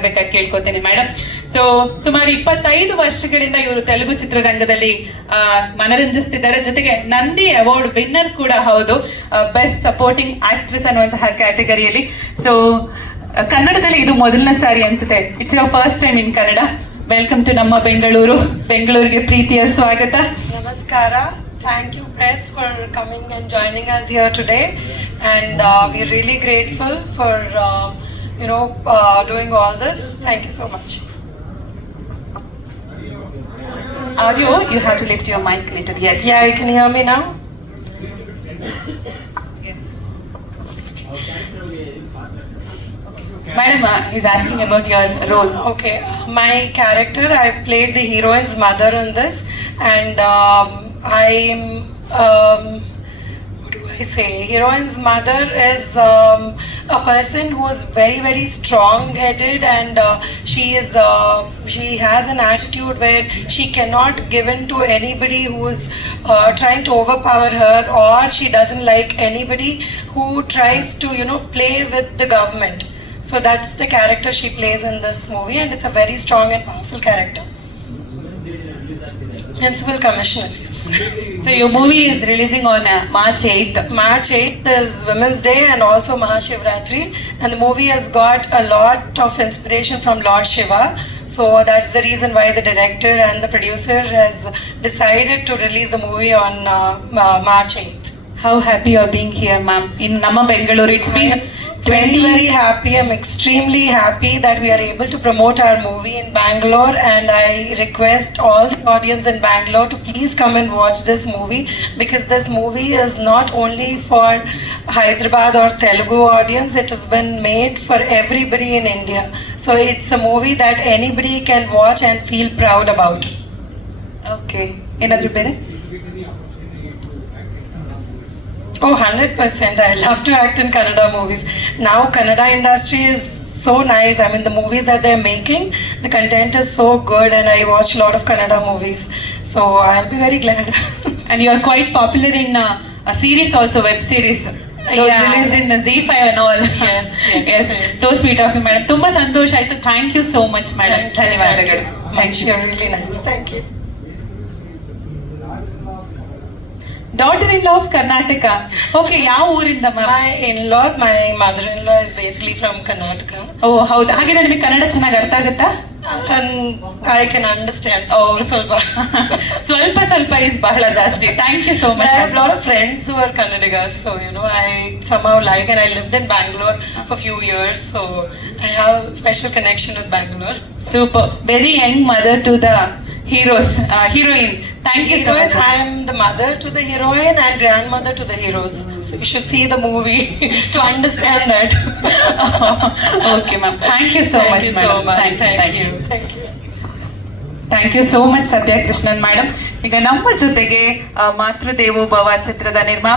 ಮಾತಾಡ್ಬೇಕಾಗಿ ಕೇಳ್ಕೊತೀನಿ madam so ಸುಮಾರು ಇಪ್ಪತ್ತೈದು ವರ್ಷಗಳಿಂದ ಇವರು ತೆಲುಗು ಚಿತ್ರರಂಗದಲ್ಲಿ ಮನರಂಜಿಸ್ತಿದ್ದಾರೆ. ಜೊತೆಗೆ ನಂದಿ ಅವಾರ್ಡ್ ವಿನ್ನರ್ ಕೂಡ ಹೌದು. ಬೆಸ್ಟ್ ಸಪೋರ್ಟಿಂಗ್ ಆಕ್ಟ್ರೆಸ್ ಅನ್ನುವಂತಹ ಕ್ಯಾಟಗರಿಯಲ್ಲಿ. ಸೊ ಕನ್ನಡದಲ್ಲಿ ಇದು ಮೊದಲನೇ ಸಾರಿ ಅನ್ಸುತ್ತೆ. It's your first time in Kannada welcome to ನಮ್ಮ ಬೆಂಗಳೂರು. ಬೆಂಗಳೂರಿಗೆ ಪ್ರೀತಿಯ ಸ್ವಾಗತ. ನಮಸ್ಕಾರ. Thank you, press, for coming and joining us here today. And uh, we're really grateful for, uh, you know, uh, doing all this. Thank you so much. Audio, you have to lift your mic little. Yes. Yeah, you can hear me now? Yes. Madam, uh, he's asking about your role. Okay, uh, my character, I've played the heroine's mother in this, and um, I'm. Um, what do Say? Heroine's mother is um, a person who is very, very strong-headed, and uh, she is. Uh, she has an attitude where she cannot give in to anybody who is uh, trying to overpower her, or she doesn't like anybody who tries to, you know, play with the government. So that's the character she plays in this movie, and it's a very strong and powerful character. Principal Commissioner. So your movie is releasing on uh, March 8th. March 8th is Women's Day and also Mahashivratri, and the movie has got a lot of inspiration from Lord Shiva. So that's the reason why the director and the producer has decided to release the movie on uh, Ma- March 8th. How happy you're being here, ma'am, in Nama Bengaluru. It's been Very, 20 very happy. I'm extremely happy that we are able to promote our movie in Bangalore, and I request all the audience in Bangalore to please come and watch this movie because this movie is not only for Hyderabad or Telugu audience, it has been made for everybody in India. So it's a movie that anybody can watch and feel proud about. Okay ಏನಾದರೂ ಬೇರೆ Oh, 100%. I love to act in Kannada movies. Now, Kannada industry is so nice. I mean, the movies that they're making, the content is so good, and I watch a lot of Kannada movies. So, I'll be very glad. and you're quite popular in uh, a series also, web series. Those yeah. released in uh, Z5 and all. Yes, yes. So sweet of you, madam. Thank you so much, madam. Thank you. Thank you. Really nice. Thank you. Daughter in law of Karnataka okay ಯಾವ ಊರಿಂದ my in laws my mother in law is basically from Karnataka oh ಹೌದು? ಹಾಗಿದ್ರೆ ನಿಮಗೆ ಕನ್ನಡ ಚೆನ್ನಾಗಿ ಅರ್ಥ ಆಗುತ್ತಾ? I can understand ಓ ಸ್ವಲ್ಪ. ಸ್ವಲ್ಪ ಸ್ವಲ್ಪ ಇಸ್ ಬಹಳ ಜಾಸ್ತಿ. Thank you so much I have lot of friends who are Kannadigas so you know I somehow like and I lived in Bangalore for few years so I have special connection with Bangalore super very young mother to the heroes heroine thank you so Heroine, much I am the mother to the heroine and grandmother to the heroes. So you should see the movie to understand that. Okay ma'am thank you so Thank much you so much. Thank you. You Thank you. Thank you so much Satya Krishnan madam ಈಗ ನಮ್ಮ ಜೊತೆಗೆ ಆ, ಮಾತೃದೇವೋಭವ ಚಿತ್ರದ ನಿರ್ಮಾ